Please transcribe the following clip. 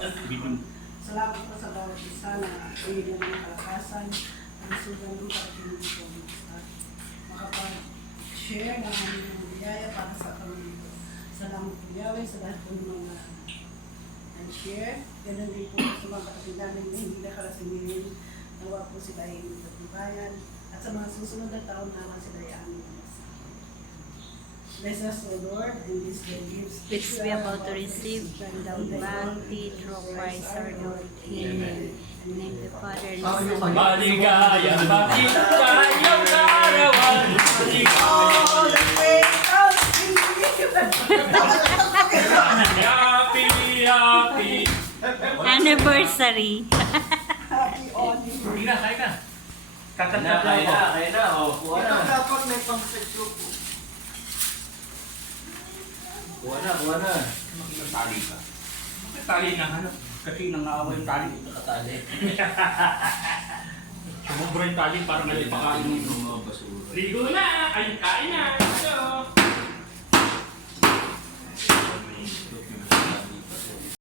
Salamat po sa bawat isa na binigyan ng kalakasan, ang sugang ng pagkinig ko at makapag-share ng aming biyaya para sa pamilya. Salamat po Yahweh sa lahat po ng mga nag-share. Ganun din po sa mga kapatid namin na hindi nakalasingin. Nawa po sila ay magpatibayan at sa mga susunod na taon naman sila ay aming. Bless us, O Lord, and this day gives Which we are about to receive from the bounty through Christ our Lord. Amen. In the name of the Father, and the Son, and the Maligayang maligayang karawan. Happy, happy. anniversary. Happy only. Hindi na, kain na. Kakanta Kaya na ako. na, kaya na. O, kuha na. Dapat may pang-setyo po. Kuha na, kuha na. Tali ka. Bakit tali na hanap? Kasi nang naawa yung tali. Nakatali. Sumubra yung tali para ngayon makain. Mga basura. Ligo na! Kain na! Ito!